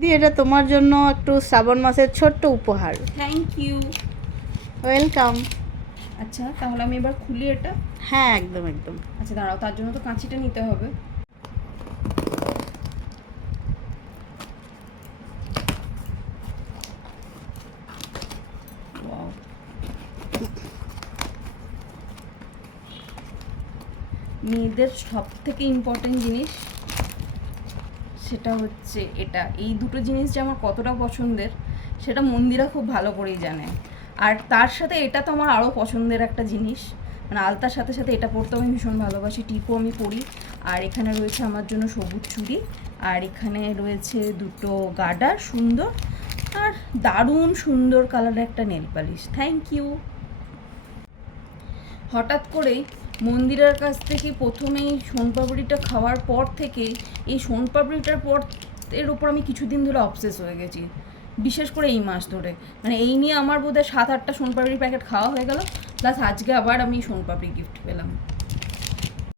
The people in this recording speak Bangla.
দিদি এটা তোমার জন্য একটু শ্রাবণ মাসের ছোট্ট উপহার। Thank you. ওয়েলকাম। আচ্ছা তাহলে আমি এবার খুলি এটা। হ্যাঁ একদম একদম। আচ্ছা দাঁড়াও, তার জন্য তো কাঁচিটা নিতে হবে। Wow. মেয়েদের সব থেকে ইম্পর্টেন্ট জিনিস সেটা হচ্ছে এটা। এই দুটো জিনিস যে আমার কতটা পছন্দের সেটা মন্দিরা খুব ভালো করেই জানে। আর তার সাথে এটা তো আমার আরও পছন্দের একটা জিনিস, মানে আলতার সাথে সাথে এটা পরতেও আমি ভীষণ ভালোবাসি, টিপও আমি পরি। আর এখানে রয়েছে আমার জন্য সবুজ চুড়ি, আর এখানে রয়েছে দুটো গার্ডার সুন্দর, আর দারুণ সুন্দর কালারের একটা নেল পালিশ। Thank you. হঠাৎ করেই মন্দিরের কাছ থেকে প্রথমেই সোনপাপড়িটা খাওয়ার পর থেকে এই সোনপাপড়িটার পর এর ওপর আমি কিছুদিন ধরে অবসেস হয়ে গেছি, বিশেষ করে এই মাস ধরে। মানে এই নিয়ে আমার বোধহয় 7-8টা সোনপাপড়ির প্যাকেট খাওয়া হয়ে গেল, প্লাস আজকে আবার আমি সোনপাপড়ি গিফট পেলাম।